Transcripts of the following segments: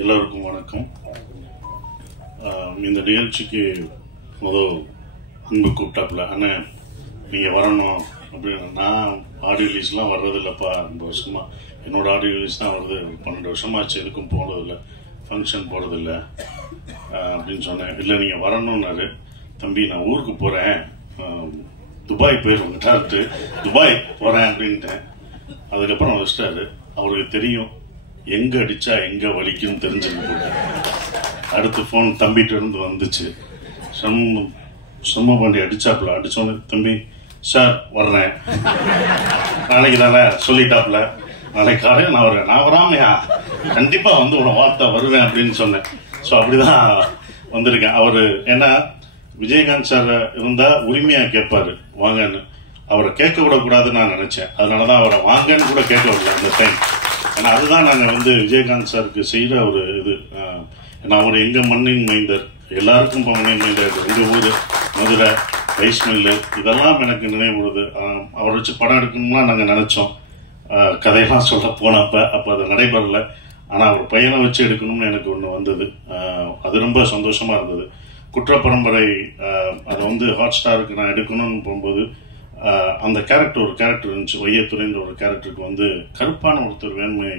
எல்லோருக்கும் வணக்கம். இந்த நிகழ்ச்சிக்கு முதல் அன்பு கூப்பிட்டாப்புல, அண்ணன் நீங்கள் வரணும் அப்படின்னு. நான் ஆடியோ ரிலீஸ்லாம் வர்றதில்லைப்பா, 2 வருஷமா என்னோட ஆடியோ ரிலீஸ் தான் வருது, 12 வருஷமாச்சு, எதுக்கும் போனதில்லை, ஃபங்க்ஷன் போகிறதில்ல அப்படின்னு சொன்னேன். இல்லை நீங்கள் வரணும்னாரு. தம்பி நான் ஊருக்கு போகிறேன், துபாய் போயிடுவோங்கிட்டாரு, துபாய் போகிறேன் அப்படின்ட்டேன். அதுக்கப்புறம் வச்சிட்டாரு. அவருக்கு தெரியும் எங்க அடிச்சா எங்க வலிக்குன்னு தெரிஞ்சுக்கிட்டு. அடுத்த போன் தம்பிகிட்ட இருந்து வந்துச்சு. சும்மா பண்ணி அடிச்சாப்புல. அடிச்சோன்னு, தம்பி சார் வர்றேன், நாளைக்கு தானே சொல்லிட்டாப்புல, நாளைக்கு காலையில் நான் வர்றேன். நான் வராமையா, கண்டிப்பா வந்து உன வார்த்தை வருவேன் அப்படின்னு சொன்னேன். ஸோ அப்படிதான் வந்திருக்கேன். அவரு ஏன்னா விஜயகாந்த் சார் இருந்தா உரிமையா கேட்பாரு வாங்கன்னு. அவரை கேட்க விடக்கூடாதுன்னு நான் நினைச்சேன். அதனாலதான் அவரை வாங்கன்னு கூட கேட்க விடல அந்த டைம். ஏன்னா அதுதான் நாங்கள் வந்து விஜயகாந்த் சாருக்கு செய்கிற ஒரு இது. ஏன்னா அவர் எங்க மண்ணின் மைந்தர், எல்லாருக்கும் மண்ணின் மைந்தர். எங்கள் ஊர் மதுரை, ரைஸ் மில்லு, இதெல்லாம் எனக்கு நினைவுறுது. அவரை வச்சு படம் எடுக்கணும்னா நாங்கள் நினைச்சோம். கதையெல்லாம் சொல்ல போனப்ப அது நடைபெறல. ஆனால் அவர் பையனை வச்சு எடுக்கணும்னு எனக்கு ஒன்று வந்தது. அது ரொம்ப சந்தோஷமா இருந்தது. குற்ற பரம்பரை அதை வந்து ஹாட் ஸ்டாருக்கு நான் எடுக்கணும்னு போகும்போது அந்த கேரக்டர், ஒரு கேரக்டர் இருந்துச்சு, வையத்துறைன்ற ஒரு கேரக்டருக்கு வந்து கருப்பான ஒருத்தர் வேணுமே.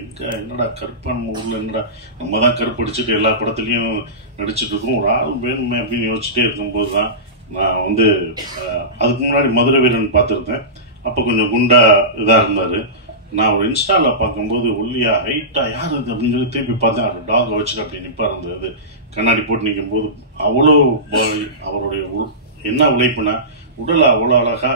என்னடா கருப்பான ஊர்ல, என்னடா நம்ம தான் கருப்படிச்சுட்டு எல்லா படத்துலையும் நடிச்சுட்டு இருக்கோம், ஒரு ஆள் வேணுமே அப்படின்னு யோசிச்சுட்டே இருக்கும்போது தான் நான் வந்து அதுக்கு முன்னாடி மதுரை வீரன் பார்த்துருந்தேன். அப்போ கொஞ்சம் குண்டா இதாக இருந்தார். நான் ஒரு இன்ஸ்டால பார்க்கும்போது ஒல்லியா ஹைட்டா யார் இது அப்படின்னு சொல்லி திருப்பி பார்த்தேன். அவர் டாக் வச்சுட்டு அப்படி நிப்பா இருந்தது. கண்ணாடி போட்டு நிற்கும் போது அவ்வளோ அவருடைய என்ன உழைப்புனா, உடலை அவ்வளோ அழகா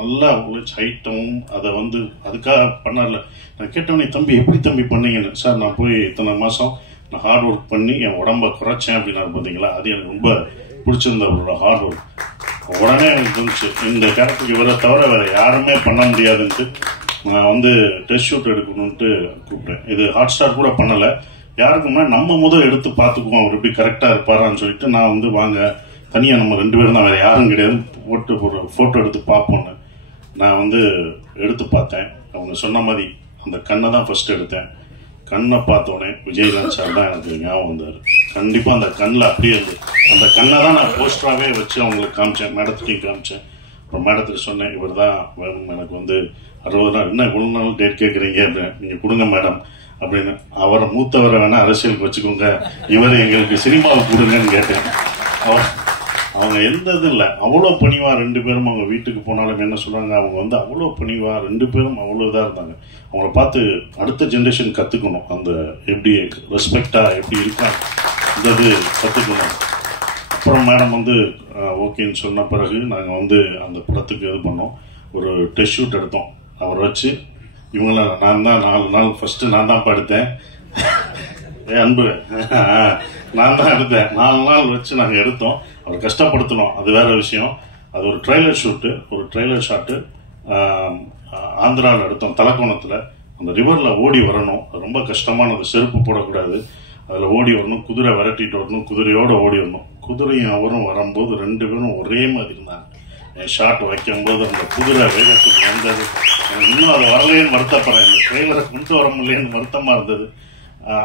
நல்லா உழைச்சி ஹைட்டமும் அதை வந்து அதுக்காக பண்ணல. நான் கேட்டவனே, தம்பி எப்படி தம்பி பண்ணீங்கன்னு. சார் நான் போய் இத்தனை மாதம் நான் ஹார்ட் ஒர்க் பண்ணி என் உடம்ப குறைச்சேன் அப்படின்னாரு. பார்த்தீங்களா, அது எனக்கு ரொம்ப பிடிச்சிருந்த அவரோட ஹார்ட் ஒர்க். உடனே எனக்கு தோணுச்சு, இந்த கேரக்டருக்கு இவரை தவிர வேற யாருமே பண்ண முடியாதுன்ட்டு நான் வந்து டெஸ்ட் ஷூட் எடுக்கணும்ட்டு கூப்பிட்டேன். இது ஹாட் ஸ்டார் கூட பண்ணலை, யாருக்குமே நம்ம முதல் எடுத்து பார்த்துக்குவோம் அவர் எப்படி கரெக்டாக இருப்பாரான்னு சொல்லிட்டு நான் வந்து வாங்க தனியாக நம்ம 2 பேரும் தான், வேற யாரும் கிடையாது, போட்டு ஒரு ஃபோட்டோ எடுத்து பார்ப்போன்னு நான் வந்து எடுத்து பார்த்தேன். அவங்க சொன்ன மாதிரி அந்த கண்ணை தான் ஃபர்ஸ்ட் எடுத்தேன். கண்ணை பார்த்தோன்னே விஜயகாந்த் சார் தான் எனக்கு ஞாபகம் வந்தார். கண்டிப்பாக அந்த கண்ணில் அப்படியே இருந்து அந்த கண்ணை தான் நான் போஸ்டராகவே வச்சு அவங்களுக்கு காமிச்சேன், மேடத்துட்டையும் காமிச்சேன். அப்புறம் மேடத்துக்கு சொன்னேன், இவர் தான் வேணும் எனக்கு வந்து 60 நாள், என்ன இவ்வளோ நாள் டேட் கேட்குறீங்க அப்படின்னு. நீங்கள் கொடுங்க மேடம் அப்படின்னு. அவரை மூத்தவரை வேணா அரசியலுக்கு வச்சுக்கோங்க, இவர் எங்களுக்கு சினிமாவுக்கு கொடுங்கன்னு கேட்டேன். அவங்க எந்த இது இல்லை, அவ்வளோ பணிவா 2 பேரும். அவங்க வீட்டுக்கு போனாலும் என்ன சொல்றாங்க, அவங்க வந்து அவ்வளோ பணிவா 2 பேரும் அவ்வளோ இதாக இருந்தாங்க. அவங்கள பார்த்து அடுத்த ஜென்ரேஷன் கற்றுக்கணும், அந்த எப்படி ரெஸ்பெக்டா எப்படி இருக்காங்க இந்த இது கற்றுக்கணும். அப்புறம் மேடம் வந்து ஓகேன்னு சொன்ன பிறகு நாங்கள் வந்து அந்த படத்துக்கு இது பண்ணோம். ஒரு டெஸ்ட் ஷூட் எடுத்தோம் அவரை வச்சு. இவங்கள நான் தான் 4 நாள் ஃபர்ஸ்ட் நான் தான் படுத்தேன். அன்பு நான் தான் எடுத்தேன். 4 நாள் வச்சு நாங்கள் எடுத்தோம். அவர் கஷ்டப்படுத்தணும், அது வேற விஷயம். அது ஒரு ட்ரெய்லர் ஷூட்டு, ஒரு ட்ரெய்லர் ஷாட்டு ஆந்திராவில் எடுத்தோம், தலக்கோணத்தில். அந்த ரிவரில் ஓடி வரணும், அது ரொம்ப கஷ்டமானது. செருப்பு போடக்கூடாது, அதில் ஓடி வரணும், குதிரை விரட்டிட்டு வரணும், குதிரையோடு ஓடி வரணும். குதிரையும் அவரும் வரும்போது 2 பேரும் ஒரே மாதிரி இருந்தாங்க. என் ஷாட் வைக்கும்போது அந்த குதிரை வேகத்துக்கு வந்தது. எனக்கு இன்னும் அதை வரலேன்னு வருத்தப்படுறேன், இந்த ட்ரெய்லரை கொண்டு வர முடியலன்னு வருத்தமாக இருந்தது.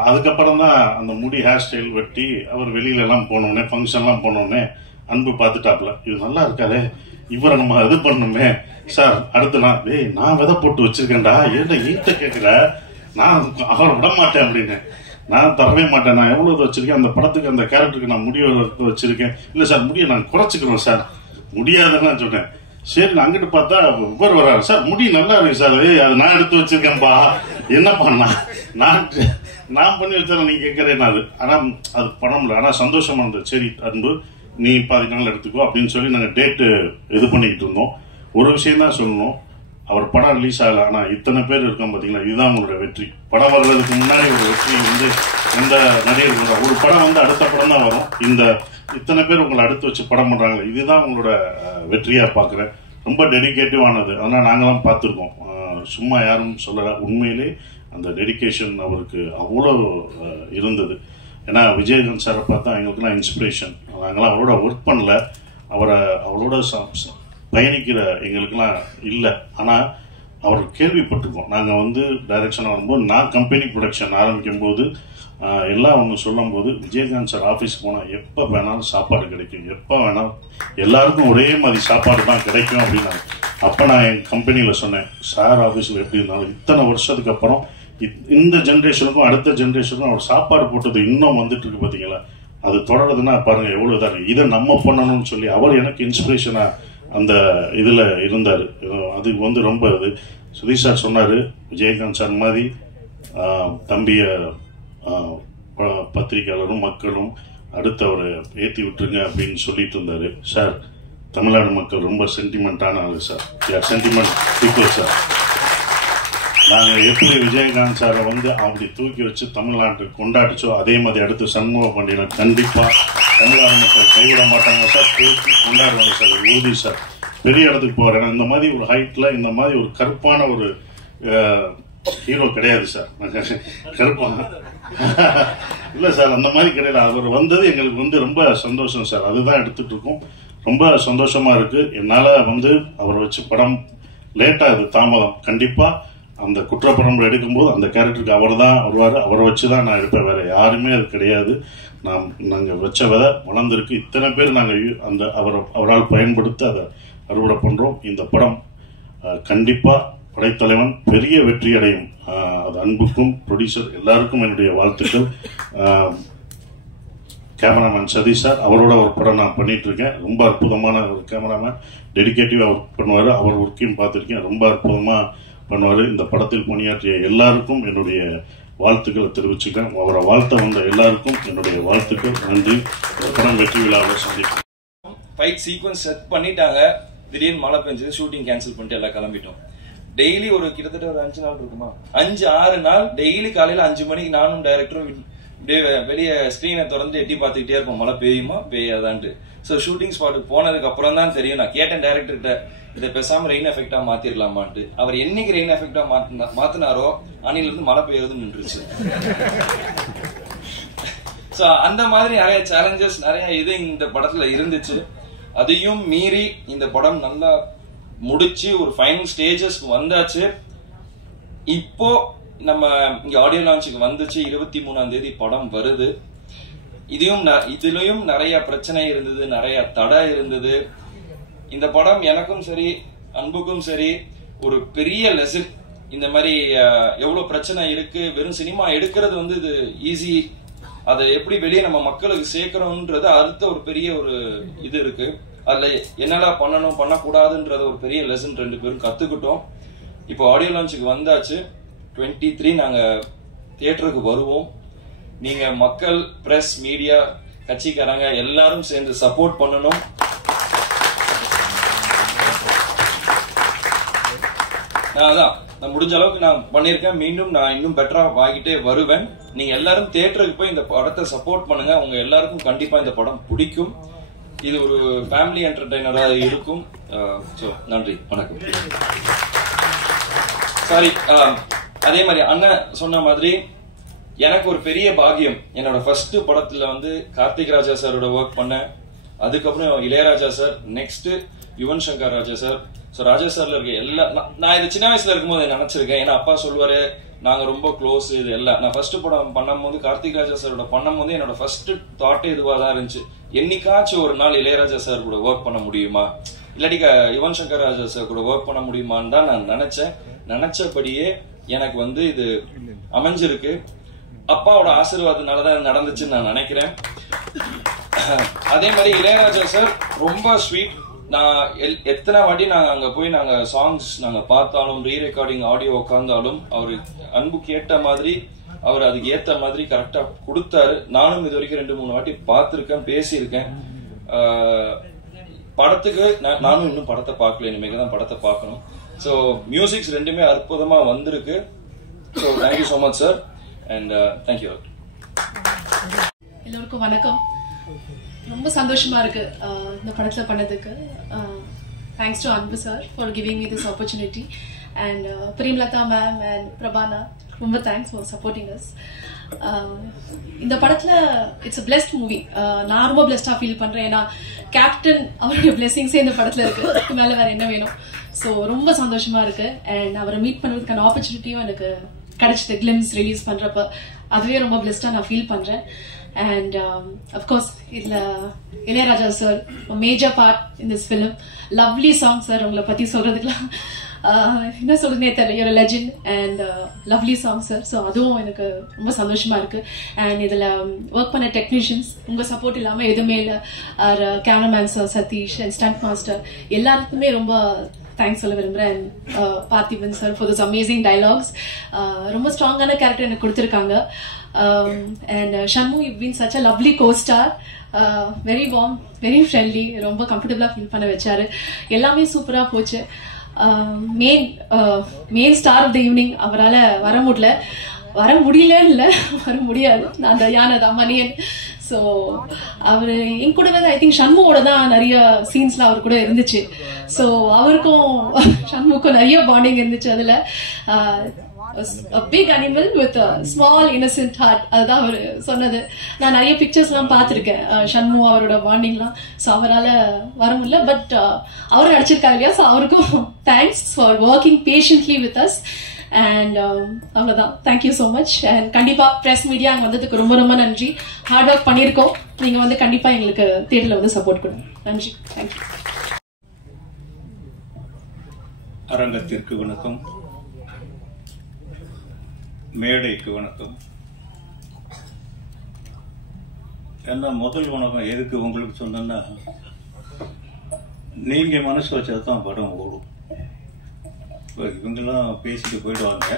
அதுக்கப்புறம் தான் அந்த முடி ஹேர் ஸ்டைல் வெட்டி அவர் வெளியில எல்லாம் போனோடனே, ஃபங்க்ஷன்லாம் போனோடனே அன்பு பார்த்துட்டாப்ல, இது நல்லா இருக்காரு, இவரை நம்ம இது பண்ணுமே சார். அடுத்து நான் விதை போட்டு வச்சிருக்கேன்டா, ஏன்டா ஈட்ட கேட்குற, நான் அவரை விட மாட்டேன் அப்படின்னு. நான் தரவே மாட்டேன், நான் எவ்வளவு வச்சிருக்கேன் அந்த படத்துக்கு, அந்த கேரக்டருக்கு நான் முடிய வச்சிருக்கேன். இல்லை சார் முடிய நான் குறைச்சிக்கிறோம் சார், முடியாதுன்னு சொன்னேன். சரி, அங்கிட்டு பார்த்தா இவர் வர்றாரு, சார் முடி நல்லா இருக்கு சார், அது நான் எடுத்து வச்சிருக்கேன்பா, என்ன பண்ணா நான் பண்ணி வச்சாலும் நீ கேட்கறேன். அது ஆனா அது பணம்ல, ஆனா சந்தோஷமா இருந்தது. சரி அன்பு நீ 10 நாள் எடுத்துக்கோ அப்படின்னு சொல்லி நாங்கள் டேட்டு இது பண்ணிக்கிட்டு இருந்தோம். ஒரு விஷயம் தான் சொல்லணும், அவர் படம் ரிலீஸ் ஆகல, ஆனா இத்தனை பேர் இருக்கோம் பாத்தீங்களா, இதுதான் உங்களோட வெற்றி. படம் வர்றதுக்கு முன்னாடி ஒரு வெற்றி வந்து எந்த நடிகர் ஒரு படம் வந்து அடுத்த படம் தான் வரும், இந்த இத்தனை பேர் உங்களை அடுத்து வச்சு படம் பண்றாங்களே, இதுதான் உங்களோட வெற்றியா பாக்குறேன். ரொம்ப டெடிகேட்டிவானது, அதனால நாங்களாம் பார்த்துருக்கோம், சும்மா யாரும் சொல்லல. உண்மையிலே அந்த டெடிகேஷன் அவருக்கு அவ்வளோ இருந்தது. ஏன்னா விஜயகாந்த் சாரை பார்த்தா எங்களுக்குலாம் இன்ஸ்பிரேஷன். நாங்களாம் அவரோட ஒர்க் பண்ணல, அவரோட பயணிக்கிற எங்களுக்கெல்லாம் இல்லை. ஆனால் அவர் கேள்விப்பட்டிருக்கோம். நாங்கள் வந்து டைரக்ஷனாக வரும்போது, நான் கம்பெனி ப்ரொடக்ஷன் ஆரம்பிக்கும் போது எல்லாம் ஒன்று சொல்லும் போது, விஜயகாந்த் சார் ஆஃபீஸ்க்கு போனால் எப்போ வேணாலும் சாப்பாடு கிடைக்கும், எப்போ வேணாலும் எல்லாருக்கும் ஒரே மாதிரி சாப்பாடு தான் கிடைக்கும் அப்படின்னாங்க. அப்போ நான் என் கம்பெனியில் சொன்னேன், சார் ஆஃபீஸில் எப்படி இருந்தாலும் இத்தனை வருஷத்துக்கு அப்புறம் இந்த ஜென்ரேஷனுக்கும் அடுத்த ஜென்ரேஷனுக்கும் அவர் சாப்பாடு போட்டது இன்னும் வந்துட்டு இருக்கு பார்த்தீங்களா, அது தொடர்றதுன்னா பாருங்க எவ்வளோ இதாக இதை நம்ம பண்ணணும்னு சொல்லி அவர் எனக்கு இன்ஸ்பிரேஷனாக அந்த இதில் இருந்தார். அதுக்கு வந்து ரொம்ப இது சுதீஷ் சார் சொன்னார், விஜயகாந்த் சார் மாதிரி தம்பிய பத்திரிகையாளரும் மக்களும் அடுத்து அவரை ஏற்றி விட்டுருங்க அப்படின்னு சொல்லிட்டு இருந்தாரு. சார், தமிழ்நாடு மக்கள் ரொம்ப சென்டிமெண்டான ஆளு சார், சென்டிமெண்ட் பீப்புள் சார். நாங்கள் எப்படி விஜயகாந்த் சாரை வந்து அப்படி தூக்கி வச்சு தமிழ்நாட்டுக்கு கொண்டாடிச்சோ அதே மாதிரி அடுத்து சண்முக பாண்டியன் கண்டிப்பா தமிழ்நாடு மக்கள் கைவிட மாட்டாங்க சார், தூக்கி கொண்டாடுவாங்க சார், உறுதி சார். பெரிய இடத்துக்கு போறேன், இந்த மாதிரி ஒரு ஹைட்ல இந்த மாதிரி ஒரு கருப்பான ஒரு ஹீரோ கிடையாது சார். கருப்பான இல்ல சார், அந்த மாதிரி கிடையாது. அவர் வந்தது எங்களுக்கு வந்து ரொம்ப சந்தோஷம் சார். அதுதான் எடுத்துட்டு இருக்கோம், ரொம்ப சந்தோஷமா இருக்கு. என்னால வந்து அவரை வச்சு படம் லேட்டா இது தாமதம், கண்டிப்பா அந்த குற்றப்படம் எடுக்கும்போது அந்த கேரக்டருக்கு அவர் தான் வருவார், அவரை வச்சுதான் நான் எடுப்பேன், வேற யாருமே அது கிடையாது. நாங்கள் வச்ச விதை வளர்ந்துருக்கு. இத்தனை பேர் நாங்கள் அந்த அவரால் பயன்படுத்தி அதை அறுவடை பண்றோம். இந்த படம் கண்டிப்பா படைத்தலைவன் பெரிய வெற்றி அடையும். அது அன்புக்கும் ப்ரொடியூசர் எல்லாருக்கும் என்னுடைய வாழ்த்துக்கள். கேமராமேன் சதீஷ் சார், அவரோட ஒரு படம் நான் பண்ணிட்டு இருக்கேன். ரொம்ப அற்புதமான ஒரு கேமராமேன், டெடிகேட்டிவா ஒர்க் பண்ணுவார். அவர் ஒர்க்கையும் பார்த்துருக்கேன், ரொம்ப அற்புதமா பண்ணுவார். இந்த படத்தில் பணியாற்றிய எல்லாருக்கும் என்னுடைய வாழ்த்துக்களை தெரிவிச்சுக்கிறேன். அவரை வாழ்த்த வந்த எல்லாருக்கும் என்னுடைய வாழ்த்துக்கள், நன்றி. படம் வெற்றி விழாவில் சந்திப்போம். ஃபைட் சீக்வன்ஸ் செட் பண்ணிட்டாங்க, திடீர்னு மழை பெஞ்சது, ஷூட்டிங் கேன்சல் பண்ணிட்டு எல்லாம் கிளம்பிட்டோம். டெய்லி ஒரு கிட்டத்தட்ட ஒரு 5 நாள் இருக்குமா, 5-6 நாள் டெய்லி காலையில 5 மணிக்கு நானும் டைரக்டரும் வெளியே ஸ்கிரீனை திறந்து எட்டி பார்த்துக்கிட்டே இருப்போம், மழை பெய்யுமா பெய்யாதான்ட்டு. ஸோ ஷூட்டிங் ஸ்பாட்டுக்கு போனதுக்கு அப்புறம் தான் தெரியும். நான் கேட்டேன் டைரக்டர்கிட்ட, இதை பேசாம ரெயின் எஃபெக்டா மாத்திரலாமான்ட்டு. அவர் என்னைக்கு ரெயின் எஃபெக்டா மாத்தினாரோ அன்னில இருந்து மழை பெய்யறது நின்றுச்சு. ஸோ அந்த மாதிரி நிறைய சேலஞ்சஸ், நிறைய இது இந்த படத்துல இருந்துச்சு. அதையும் மீறி இந்த படம் நல்லா முடிச்சு ஒரு ஃபைனல் ஸ்டேஜஸ்க்கு வந்தாச்சு. இப்போ நம்ம இங்க ஆடியோ லான்ச்சுக்கு வந்துச்சு, 23ஆம் தேதி படம் வருது. இதுலயும் நிறைய பிரச்சனை இருந்தது, நிறைய தடை இருந்தது. இந்த படம் எனக்கும் சரி அன்புக்கும் சரி ஒரு பெரிய லெசன். இந்த மாதிரி எவ்வளவு பிரச்சனை இருக்கு, வெறும் சினிமா எடுக்கிறது வந்து இது ஈஸி, அதை எப்படி வெளியே நம்ம மக்களுக்கு சேர்க்கிறோம்ன்றது அடுத்த ஒரு பெரிய ஒரு இது இருக்கு. அதுல என்னெல்லாம் பண்ணணும் பண்ணக்கூடாதுன்றத ஒரு பெரிய லெசன் 2 பேரும் கத்துக்கிட்டோம். இப்போ ஆடியோ லான்ச்சுக்கு வந்தாச்சு. 23 நாங்க தியேட்டருக்கு வருவோம். நீங்க மக்கள், பிரஸ், மீடியா, கட்சிக்காரங்க எல்லாரும் சேர்ந்து சப்போர்ட் பண்ணணும். நான் முடிஞ்ச அளவுக்கு நான் பண்ணிருக்கேன். மீண்டும் நான் இன்னும் பெட்டரா வாங்கிட்டே வருவேன். நீங்க எல்லாரும் தியேட்டருக்கு போய் இந்த படத்தை சப்போர்ட் பண்ணுங்க. உங்க எல்லாருக்கும் கண்டிப்பா இந்த படம் பிடிக்கும். இது ஒரு ஃபேமிலி என்டர்டைனரா இருக்கும். நன்றி, வணக்கம். சாரி, அதே மாதிரி அண்ணன் சொன்ன மாதிரி எனக்கு ஒரு பெரிய பாக்கியம். என்னோட ஃபர்ஸ்ட் படத்துல வந்து கார்த்திக் ராஜா சாரோட ஒர்க் பண்ணேன். அதுக்கப்புறம் Ilaiyaraaja sir, next Yuvan Shankar Raja sir. So ராஜா சார்ல இருக்க எல்லா நான் இது சின்ன வயசுல இருக்கும்போது நினைச்சிருக்கேன். ஏன்னா அப்பா சொல்லுவாரு நாங்க ரொம்ப க்ளோஸ். இது எல்லாம் நான் ஃபர்ஸ்ட் படம் பண்ணும்போது கார்த்திக் ராஜா சாரோட பண்ணும்போது என்னோட ஃபர்ஸ்ட் தாட்டே இதுவா தான் இருந்துச்சு. என்னைக்காச்சும் ஒரு நாள் இளையராஜா சார் கூட ஒர்க் பண்ண முடியுமா, இல்லாட்டி யுவன் சங்கர் ராஜா சார் கூட ஒர்க் பண்ண முடியுமான்னு தான் நான் நினைச்சேன். நினைச்சபடியே எனக்கு வந்து இது அமைஞ்சிருக்கு. அப்பாவோட ஆசீர்வாதத்தினாலதான் நடந்துச்சுன்னு நான் நினைக்கிறேன். அதே மாதிரி இளையராஜா சார் ரொம்ப ஸ்வீட். நான் எத்தனை வாட்டி நாங்க அங்க போய் நாங்க சாங்ஸ் நாங்க பார்த்தாலும், ரீ ரெக்கார்டிங் ஆடியோ உட்கார்ந்தாலும் அவரு அன்புக்கு ஏற்ற மாதிரி, அவர் அதுக்கு ஏத்த மாதிரி கரெக்டா கொடுத்தாரு. நானும் இது வரைக்கும் 2-3 வாட்டி பார்த்திருக்கேன், பேசியிருக்கேன். படத்துக்கு நானும் இன்னும் படத்தை பார்க்கல, இனிமேதான் படத்தை பார்க்கணும். ஸோ மியூசிக்ஸ் 2மே அற்புதமா வந்திருக்கு. So thank you so much sir, and thank you. எல்லோருக்கும் வணக்கம். ரொம்ப சந்தோஷமா இருக்கு இந்த படத்துல பண்ணதுக்கு. Thanks to Anbu sir for giving me this opportunity, and Premalatha ma'am and Prabhana, ரொம்ப தேங்க்ஸ் ஃபார் சப்போர்ட்டிங் அஸ். இந்த படத்துல இட்ஸ் அ பிளெஸ்ட் மூவி. நான் ரொம்ப பிளெஸ்டா ஃபீல் பண்றேன். ஏன்னா கேப்டன் அவருடைய பிளெஸிங்ஸே இந்த படத்துல இருக்கு. மேல வேற என்ன வேணும். ஸோ ரொம்ப சந்தோஷமா இருக்கு. அண்ட் அவரை மீட் பண்றதுக்கான ஆப்பர்ச்சுனிட்டியும் எனக்கு கிடைச்சது கிளிம்ஸ் ரிலீஸ் பண்றப்ப. அதுவே ரொம்ப பிளெஸ்டா நான் ஃபீல் பண்றேன். And of course இதுல Ilaiyaraaja sir major part in this film. Lovely song sir, உங்களை பத்தி சொல்றதுக்குலாம் என்ன சொல்றதுனே தெரியல. ஒரு legend and lovely song sir. So அதுவும் எனக்கு ரொம்ப சந்தோஷமா இருக்கு. அண்ட் இதுல ஒர்க் பண்ண டெக்னீஷியன்ஸ், உங்க சப்போர்ட் இல்லாம எதுவுமே இல்லை. Cameraman sir, Sathish and stunt master எல்லாருக்குமே ரொம்ப தேங்க்ஸ் சொல்ல விரும்புறேன். Parthiban sir for this amazing dialogues. ரொம்ப ஸ்ட்ராங்கான கேரக்டர் எனக்கு கொடுத்துருக்காங்க. And Shanmu, you've been such a lovely co-star. Very warm, very friendly. ரொம்ப கம்ஃபர்டபுளா ஃபீல் பண்ண வச்சாரு. எல்லாமே சூப்பரா போச்சு. Main star of the evening அவரால் வர முடியல இல்ல, வர முடியாது. நான் அந்த யானை தான் மணியன். ஸோ அவரு என் கூட ஐ திங்க் ஷண்முவோட தான் நிறைய சீன்ஸ்லாம் அவர் கூட இருந்துச்சு. ஸோ அவருக்கும் ஷண்முக்கும் நிறைய பாண்டிங் இருந்துச்சு. அதுல a big animal with a small innocent heart. அதுதான் அவர் சொன்னது. நான் நிறைய பிக்சர்ஸ் எல்லாம் பார்த்திருக்கேன் ஷண்மு அவரோட பாண்டிங்லாம். ஸோ அவரால் வர முடியல, பட் அவரும் நடிச்சிருக்காரு இல்லையா. ஸோ அவருக்கும் thanks for working patiently with us. And அவ்வளவுதான். Thank you so much. அண்ட் கண்டிப்பா பிரஸ் மீடியா அங்கே வந்ததுக்கு ரொம்ப ரொம்ப நன்றி. ஹார்ட் ஒர்க் பண்ணியிருக்கோம். நீங்க வந்து கண்டிப்பா எங்களுக்கு தேட்டர்ல வந்து சப்போர்ட் கொடுங்க. நன்றி. தேங்க்யூ. அரங்கத்திற்கு வணக்கம், மேடைக்கு வணக்கம். என்ன முதல் வணக்கம் எதுக்கு உங்களுக்கு சொன்னா, நீங்க மனசு வச்சாதான் படம் ஓடும். இவங்கெல்லாம் பேசிட்டு போயிடுவாங்க,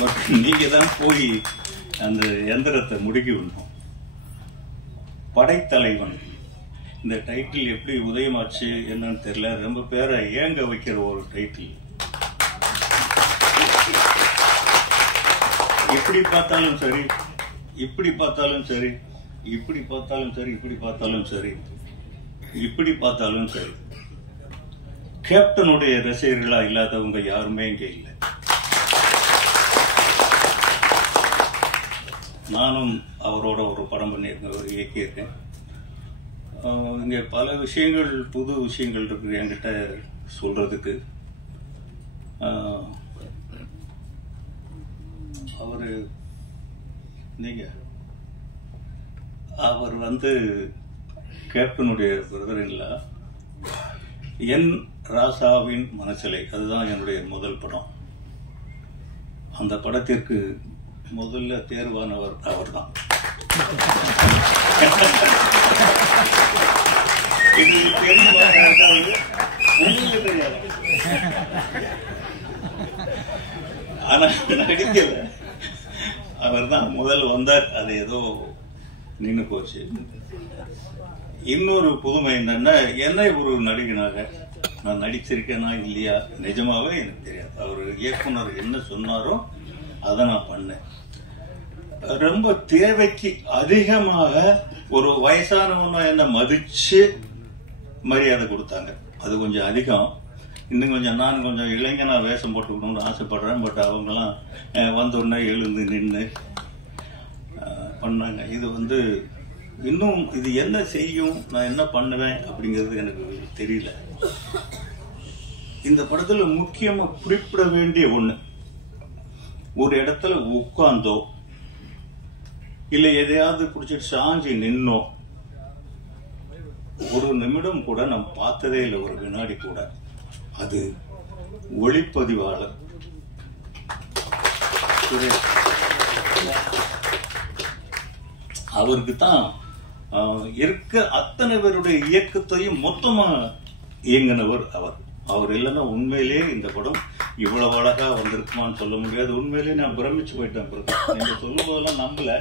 பட் நீங்க தான் போய் அந்த எந்திரத்தை முடுக்கி விடணும். படைத்தலைவன் இந்த டைட்டில் எப்படி உதயமாச்சு என்னன்னு தெரியல. ரொம்ப பேரை ஏங்க வைக்கிற ஒரு டைட்டில். இப்படி பார்த்தாலும் சரி, இப்படி பார்த்தாலும் சரி, இப்படி பார்த்தாலும் சரி, இப்படி பார்த்தாலும் சரி, இப்படி பார்த்தாலும் சரி, கேப்டனுடைய ரசிகர்களா இல்லாதவங்க யாருமே இங்க இல்லை. நானும் அவரோட ஒரு படம் பண்ணியிருக்கேன், ஒரு இயக்கியிருக்கேன். இங்க பல விஷயங்கள், புது விஷயங்கள் இருக்கு என்கிட்ட சொல்றதுக்கு. அவர் வந்து கேப்டனுடைய பிரதரின்லா. என் ராசாவின் மனசிலை, அதுதான் என்னுடைய முதல் படம். அந்த படத்திற்கு முதல்ல தேர்வானவர் அவர்தான். இது தெரியாது, ஆனா நடிக்கல. அவர் தான் முதல் வந்தார். அது ஏதோ நின்று போச்சு. இன்னொரு புதுமை என்னன்னா, என்னை ஒரு நடிகனாக நான் நடிச்சிருக்கேனா இல்லையா நிஜமாவே எனக்கு தெரியாது. அவர் இயக்குனர் என்ன சொன்னாரோ அதை நான் பண்ணேன். ரொம்ப தேவைக்கு அதிகமாக ஒரு வயசானவன என்ன மதிச்சு மரியாதை கொடுத்தாங்க. அது கொஞ்சம் அதிகம். இன்னும் கொஞ்சம் நான் கொஞ்சம் இளைஞனா வேஷம் போட்டுக்கணும்னு ஆசைப்படுறேன். பட் அவங்கெல்லாம் வந்தோடனே எழுந்து நின்று பண்ணாங்க. இது வந்து இன்னும் இது என்ன செய்யும், நான் என்ன பண்ணுவேன் அப்படிங்கிறது எனக்கு தெரியல. இந்த படத்துல முக்கியமா குறிப்பிட வேண்டிய ஒண்ணு, ஒரு இடத்துல உட்கார்ந்தோ இல்ல எதையாவது குடிச்சிட்டு சாஞ்சி நின்னோ ஒரு நிமிடம் கூட நம்ம பார்த்ததே இல்லை, ஒரு வினாடி கூட. அது ஒளிப்பதிவாளர் அவருக்கு தான் இருக்க அத்தனை பேருடைய இயக்கத்தையும் மொத்தமா இயங்கினவர் அவர். அவர் இல்லைன்னா உண்மையிலே இந்த படம் இவ்வளவு அழகா வந்திருக்குமான்னு சொல்ல முடியாது. உண்மையிலேயே நான் பிரமிச்சு போயிட்டேன். நீங்க சொல்லும் போதெல்லாம் நம்பல.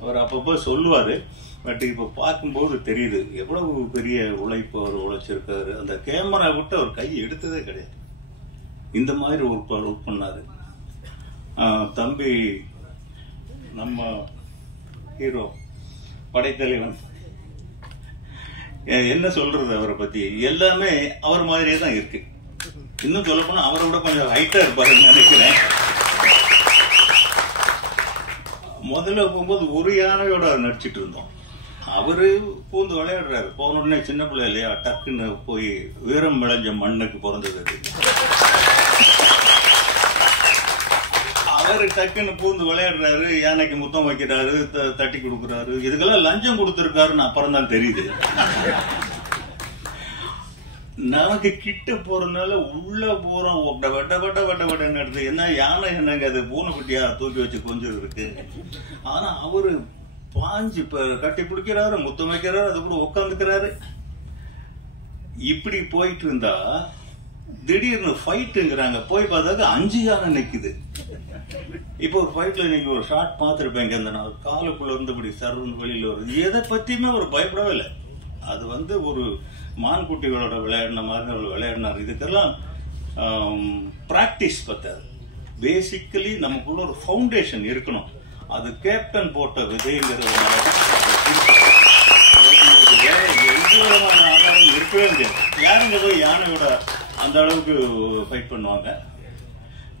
அவர் அப்பப்போ சொல்லுவாரு. பட் இப்ப பார்க்கும்போது தெரியுது எவ்வளவு பெரிய உழைப்பு அவர் உழைச்சிருக்காரு. அந்த கேமரா விட்டு அவர் கை எடுத்ததே கிடையாது. இந்த மாதிரி ஒரு பண்ணாரு. தம்பி நம்ம ஹீரோ படைத்தலைவன் என்ன சொல்றது அவரை பத்தி, எல்லாமே அவர் மாதிரியே தான் இருக்கு. இன்னும் சொல்ல போனா அவரை விட கொஞ்சம் ஹைட்டா இருப்பாருன்னு நினைக்கிறேன். முதல்ல போகும்போது ஒரு யானையோட நடிச்சிட்டு இருந்தோம். அவரு பூந்து விளையாடுறாரு. போன உடனே சின்ன பிள்ளை இல்லையா, டக்குன்னு போய் வீரம் விளைஞ்ச மண்ணுக்கு பிறந்தது. அவரு டக்குன்னு பூந்து விளையாடுறாரு, யானைக்கு முத்தம் வைக்கிறாரு, தட்டி கொடுக்குறாரு. இதுக்கெல்லாம் லஞ்சம் கொடுத்துருக்காருன்னு அப்புறம் தான் தெரியுது. நமக்கு கிட்ட போறதுனால உள்ள போறோம், வெட்ட வெட்ட வெட்ட வெட்டன்னு எடுத்து என்ன யானை என்னங்க அது பூனைக்குட்டியா தூக்கி வச்சு கொஞ்சம் இருக்கு. ஆனா அவரு பாஞ்சு கட்டி பிடிக்கிறாரு, முத்தம் வைக்கிறாரு, அது கூட உட்காந்துக்கிறாரு. இப்படி போயிட்டு இருந்தா திடீர்னு ஃபைட்டுங்கிறாங்க. போய் பார்த்தாக்க 5 யானை நிக்குது. இப்போ ஒரு ஃபைட்ல நீங்க ஒரு ஷாட் பார்த்திருப்பீங்க, அந்த காலுக்குள்ள இருந்து இப்படி சர்வன் வெளியில வருது. எதை பத்தியுமே அவர் பயப்படவே இல்லை. அது ஒரு மான்குட்டிகளோட விளையாடின மாதிரி விளையாடினார். இதுக்கெல்லாம் பிராக்டிஸ் பத்தாது. பேசிக்கலி நமக்குள்ள ஒரு ஃபவுண்டேஷன் இருக்கணும். அது கேப்டன் போட்ட விதைங்கிறதுனால வேற எந்த விதமான ஆதாரம் இருக்கவே முடியாது. யாருங்க போய் யானையோட அந்த அளவுக்கு ஃபைட் பண்ணுவாங்க?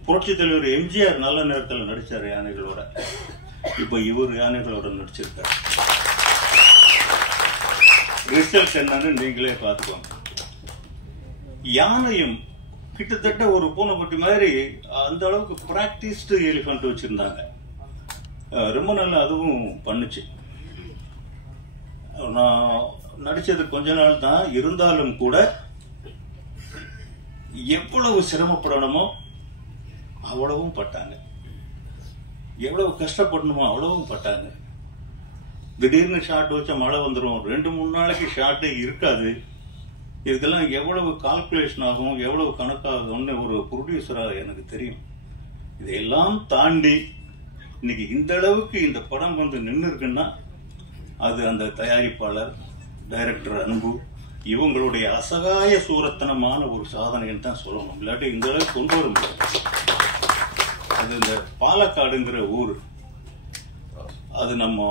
புரட்சி தலைவர் எம்ஜிஆர் நல்ல நேரத்தில் நடிச்சார் யானைகளோட. இப்ப இவர் யானைகளோட நடிச்சிருக்காரு. ரிசல்ட் என்னன்னு நீங்களே பார்த்துக்கோங்க. யானையும் கிட்டத்தட்ட ஒரு பூனைக்குட்டி மாதிரி அந்த அளவுக்கு பிராக்டிஸ்டு எலிஃபண்ட் வச்சிருந்தாங்க. ரொம்ப நல்லா அதுவும் பண்ணுச்சு. நான் நடிச்சது கொஞ்ச நாள் தான், இருந்தாலும் கூட எவ்வளவு சிரமப்படணுமோ அவ்வளவும் பட்டாங்க, எவ்வளவு கஷ்டப்படணுமோ அவ்வளவும் பட்டாங்க. திடீர்னு ஷாட் வச்சா மழை வந்துடும், 2-3 நாளைக்கு ஷாட்டே இருக்காது. இதுக்கெல்லாம் எவ்வளவு கால்குலேஷன் ஆகும், எவ்வளவு கணக்காகும்னு ஒரு ப்ரொடியூசரா எனக்கு தெரியும். இதையெல்லாம் தாண்டி இன்னைக்கு இந்த அளவுக்கு இந்த படம் நின்று இருக்குன்னா அது அந்த தயாரிப்பாளர், டைரக்டர் அன்பு, இவங்களுடைய அசகாய சூரத்தனமான ஒரு சாதனைன்னு தான் சொல்லணும். இல்லாட்டி இந்த அளவுக்கு கொண்டு வர முடியாது. அது இந்த பாலக்காடுங்கிற ஊர், அது நம்ம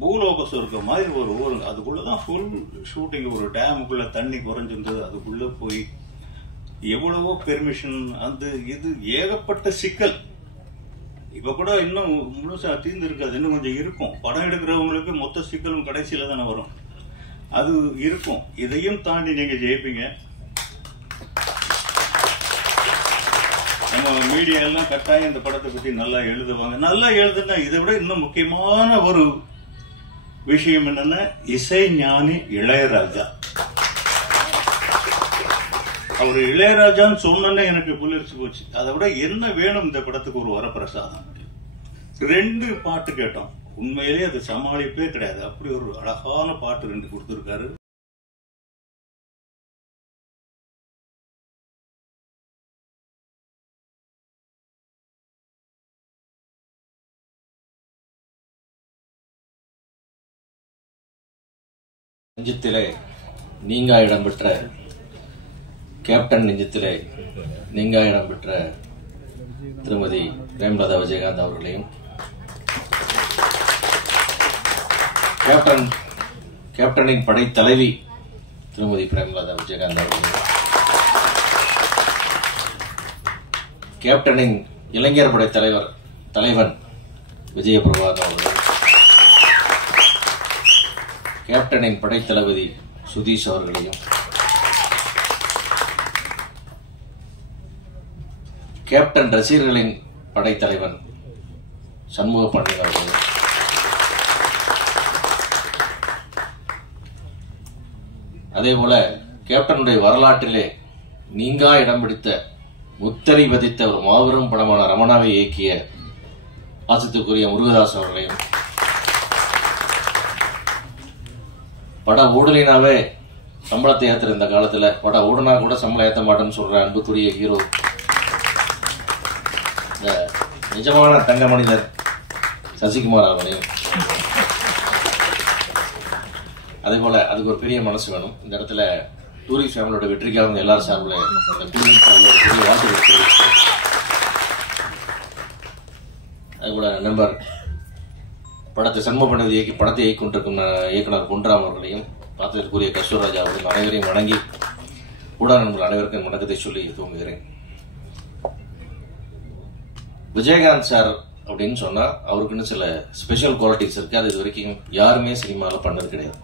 பூலோக சொர்க்க மாதிரி ஒரு ஊர். அதுக்குள்ளதான் ஃபுல் ஷூட்டிங். ஒரு டேமுக்குள்ள தண்ணி குறைஞ்சிருந்தது, அதுக்குள்ள போய் எவ்வளவோ பெர்மிஷன், அந்த இது ஏகப்பட்ட சிக்கல். இப்ப கூட இன்னும் முழுசா தீர்ந்து இருக்காது, இன்னும் கொஞ்சம் இருக்கும். படம் எடுக்கிறவங்களுக்கு மொத்த சிக்கலும் கடைசியில தானே வரும், அது இருக்கும். இதையும் தாண்டி நீங்க ஜெயிப்பீங்க. நம்ம மீடியா எல்லாம் கட்டாயம் இந்த படத்தை பத்தி நல்லா எழுதுவாங்க. நல்லா எழுதுனா இதை விட இன்னும் முக்கியமான ஒரு விஷயம் என்னன்னா, இசை ஞானி இளையராஜா. அவர் இளையராஜான்னு சொன்னே எனக்கு புல்லரிச்சு போச்சு. அதை விட என்ன வேணும் இந்த படத்துக்கு? ஒரு வரப்பிரசாதம். 2 பாட்டு கேட்டோம். உண்மையிலேயே அது சமாளிப்பே கிடையாது. அப்படி ஒரு அழகான பாட்டு 2 கொடுத்திருக்காரு. நெஞ்சத்திலே நீங்கா இடம் பெற்ற கேப்டன், நெஞ்சத்திலே நீங்கா இடம் பெற்ற திருமதி பிரேமலதா விஜயகாந்த் அவர்களையும், கேப்டனின் படைத்தலைவி திருமதி பிரேமலதா விஜயகாந்த் அவர்களையும், கேப்டனின் இளைஞர் படை தலைவன் விஜயபிரபாகர் அவர்களையும், கேப்டனின் படைத்தளபதி சுதீஷ் அவர்களையும், கேப்டன் ரசிகர்களின் படைத்தலைவன் சண்முக பாண்டியன் அவர்களையும், அதேபோல கேப்டனுடைய வரலாற்றிலே நீங்கா இடம் பிடித்த, முத்திரை பதித்த ஒரு மாபெரும் படமான ரமணாவை இயக்கிய பாசத்துக்குரிய முருகதாஸ் அவர்களையும், பட ஓடலினாவே சம்பளத்தை ஏத்துற இந்த காலத்துல பட ஓடுனா கூட சம்பளம் ஏத்த மாட்டேன்னு சொல்ற அன்புக்குரிய ஹீரோ, இந்த நிஜமான தங்க மனிதர் சசிகுமார் அவர்களையும், அதே போல அதுக்கு ஒரு பெரிய மனசு வேணும். இந்த இடத்துல டூரிஸ்ட் ஃபேமிலியோட வெற்றிக்காக எல்லாரும் சார்பில் இந்த டூரிஸ்ட் ஃபேமிலியோட பெரிய வாழ்த்துக்கள் தெரிவிக்கிறேன். அதே போல நண்பர் படத்தை சண்முக பண்ணது இயக்கி படத்தை இயக்கிக்கொண்டிருக்கும் இயக்குனர் பொன்ராம் அவர்களையும், பார்த்ததற்குரிய கஸ்தூர்ராஜா அவர்கள் அனைவரையும் வணங்கி ஊடக நண்பர்கள் அனைவருக்கும் வணக்கத்தை சொல்லி துவங்குகிறேன். விஜயகாந்த் சார் அப்படின்னு சொன்னா அவருக்குன்னு சில ஸ்பெஷல் குவாலிட்டிஸ் இருக்கு. அது இது வரைக்கும் யாருமே சினிமாவில் பண்ணது கிடையாது.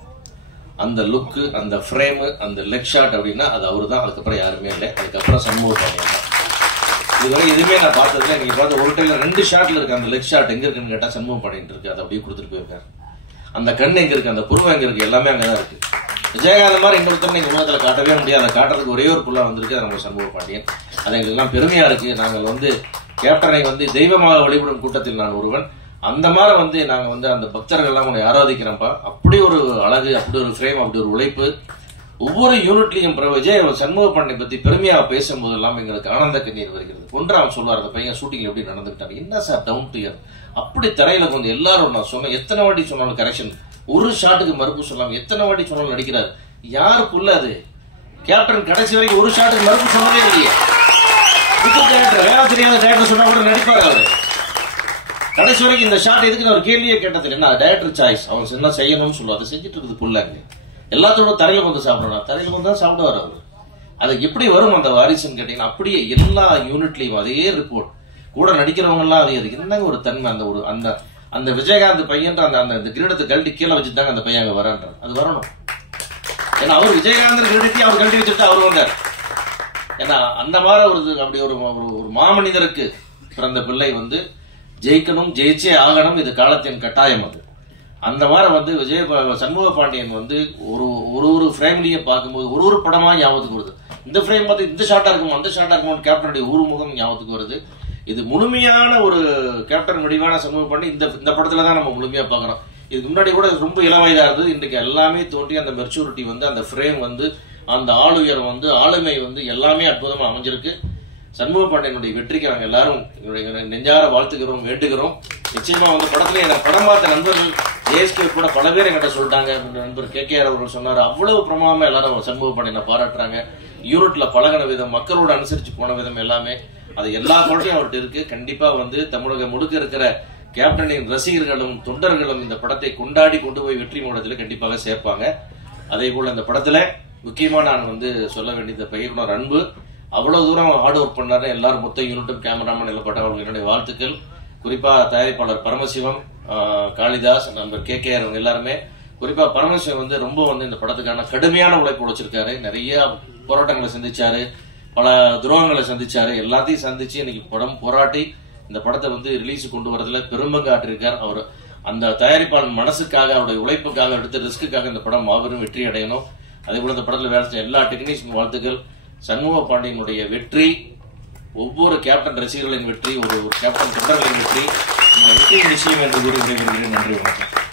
அந்த லுக்கு, அந்த ஃப்ரேமு, அந்த லெக் ஷாட் அப்படின்னா அது அவரு தான். அதுக்கப்புறம் யாருமே இல்லை. அதுக்கப்புறம் சண்முக பாண்டியன் தான். இதுவரை எதுவுமே நான் பார்த்ததுல நீங்க பார்த்து ஒரு டைம்ல 2 ஷாட்ல இருக்கு. அந்த லெக் ஷாட் எங்க இருக்குன்னு கேட்டா சண்முக பாண்டியன் இருக்கு. அதை அப்படியே கொடுத்துட்டு போயிருக்காரு. அந்த கண் எங்க இருக்கு, அந்த புருவம் எங்க இருக்கு, எல்லாமே அங்கதான் இருக்கு. விஜயகாந்த் மாதிரி இன்னொருத்தர் நீங்க உலகத்துல காட்டவே முடியாது. அதை காட்டுறதுக்கு ஒரே ஒரு புள்ள வந்திருக்கு, நம்ம சண்முக பாண்டியன். அது எங்களுக்கு எல்லாம் பெருமையா இருக்கு. நாங்கள் கேப்டனை தெய்வமாக வழிபடும் கூட்டத்தில் நான் ஒருவன். அந்த மாதிரி நாங்க அந்த பக்தர்கள் எல்லாம் உன்னை ஆராதிக்கிறோம்ப்பா. அப்படி ஒரு அழகு, அப்படி ஒரு ஃப்ரேம், அப்படி ஒரு உழைப்பு. ஒவ்வொரு யூனிட்லயும் விஜய் சண்முக பாண்டியன் பத்தி பெருமையா பேசும்போது எல்லாம் எங்களுக்கு ஆனந்த கண்ணீர் வருகிறது. ஒன்று அவன் சொல்லுவார், அந்த பையன் ஷூட்டிங்ல எப்படி நடந்துக்கிட்டாரு, என்ன சார் டவுன் டு இயர், அப்படி தரையில எல்லாரும் நான் சொன்னேன். எத்தனை வாட்டி சொன்னாலும் கரெக்ஷன், ஒரு ஷாட்டுக்கு மறுப்பு சொல்லாம எத்தனை வாட்டி சொன்னாலும் நடிக்கிறாரு. யாருக்குள்ள அது கேப்டன் கடைசி வரைக்கும் ஒரு ஷாட்டுக்கு மறுப்பு சொன்னதே இல்லையே. தெரியாத டேரக்டர் சொன்னா கூட நடிப்பாரு அவரு. கடைசி வரைக்கும் இந்த ஷாட் எதுக்கு ஒரு கேள்வியே கேட்டது என்ன, டைரக்டர் சாய்ஸ், அவன் என்ன செய்யணும்னு சொல்லுவாரு. அதை செஞ்சுட்டு இருக்குது புள்ளாங்க. எல்லாத்தோட தரையில சாப்பிடணும், தரையில தான் சாப்பிடுவார் அவரு. அது எப்படி வரும் அந்த வாரிசுன்னு கேட்டீங்கன்னா, அப்படியே எல்லா யூனிட்லயும் அதே ரிப்போர்ட். கூட நடிக்கிறவங்க எல்லாம் அது என்னங்க ஒரு தன்மை, அந்த ஒரு அந்த விஜயகாந்த் பையன்ற அந்த கிரீடத்தை கழட்டி கீழே வச்சுட்டாங்க அந்த பையன் அங்க வரான்றார். அது வரணும். ஏன்னா அவர் விஜயகாந்த் கிரீடத்தை அவர் கழட்டி வச்சுட்டு அவர் வந்தார். ஏன்னா அந்த மாதிரி அப்படி ஒரு மாமனிதருக்கு பிறந்த பிள்ளை ஜெயிக்கணும், ஜெயிச்சே ஆகணும். இது காலத்தின் கட்டாயம். அது அந்த மாதிரி சண்முக பாண்டியன் ஒரு ஃப்ரேம்லயே பார்க்கும்போது ஒரு படமா ஞாபகத்துக்கு வருது. இந்த ஃப்ரேம் இந்த ஷாட்டா இருக்கும், அந்த ஷாட்டா இருக்கும், கேப்டனுடைய முகம் ஞாபகத்துக்கு வருது. இது முழுமையான ஒரு கேப்டன் வடிவான சண்முக பாண்டியன் இந்த படத்துல தான் நம்ம முழுமையா பாக்குறோம். இதுக்கு முன்னாடி கூட ரொம்ப இளவயதா இருந்தது. இன்றைக்கு எல்லாமே தோன்றி அந்த மெச்சூரிட்டி அந்த ஃப்ரேம் அந்த ஆளுயர் ஆளுமை எல்லாமே அற்புதமா அமைஞ்சிருக்கு. சண்முக பாண்டியனுடைய வெற்றிக்கு நாங்கள் எல்லாரும் நெஞ்சார வாழ்த்துக்கிறோம், வேண்டுகிறோம். நிச்சயமா படத்துல எனக்கு படம் பார்த்த நண்பர்கள் ஏஎஸ்கே கூட பல பேர் என்கிட்ட சொல்லிட்டாங்க. நண்பர் KKR அவர்கள் சொன்னாரு, அவ்வளவு பிரமாதமா எல்லாரும் சண்முக பாண்டியனை பாராட்டுறாங்க. யூனிட்ல பழகின விதம், மக்களோட அனுசரிச்சு போன விதம் எல்லாமே அது எல்லா குவாலிட்டியும் அவர்கிட்ட இருக்கு. கண்டிப்பா தமிழகம் முழுக்க இருக்கிற கேப்டனின் ரசிகர்களும் தொண்டர்களும் இந்த படத்தை கொண்டாடி கொண்டு போய் வெற்றி மோடத்தில் கண்டிப்பாக சேர்ப்பாங்க. அதே போல இந்த படத்துல முக்கியமா நான் சொல்ல வேண்டியது பயிர்னர் அன்பு. அவ்வளவு தூரம் ஹார்ட் ஒர்க் பண்ணாரு. எல்லாரும் மொத்த யூனிட்டும் கேமராமேன் எல்லாம் அவங்களுக்கு என்னுடைய வாழ்த்துக்கள். குறிப்பா தயாரிப்பாளர் பரமசிவம், காளிதாஸ், நண்பர் KKR அவங்க எல்லாருமே, குறிப்பா பரமசிவம் ரொம்ப இந்த படத்துக்கான கடுமையான உழைப்பு உழைச்சிருக்காரு. நிறைய போராட்டங்களை சந்திச்சாரு, பல துரோகங்களை சந்திச்சாரு. எல்லாத்தையும் சந்திச்சு இன்னைக்கு படம் போராட்டி இந்த படத்தை ரிலீஸ் கொண்டு வரதுல பெரும்பங்கு ஆற்றிருக்கார். அவர் அந்த தயாரிப்பாளர் மனசுக்காக, அவருடைய உழைப்புக்காக, எடுத்த ரிஸ்க்குக்காக இந்த படம் மாபெரும் வெற்றி அடையணும். அதே போல இந்த படத்துல வேலை செஞ்ச எல்லா டெக்னீஷியன் வாழ்த்துக்கள். சண்முக பாண்டியனுடைய வெற்றி ஒவ்வொரு கேப்டன் ரசிகர்களின் வெற்றி, ஒரு கேப்டன் தொண்டர்களின் வெற்றி. இந்த வெற்றி நிச்சயம் என்று கூறி விடைபெறுகிறேன். நன்றி, வணக்கம்.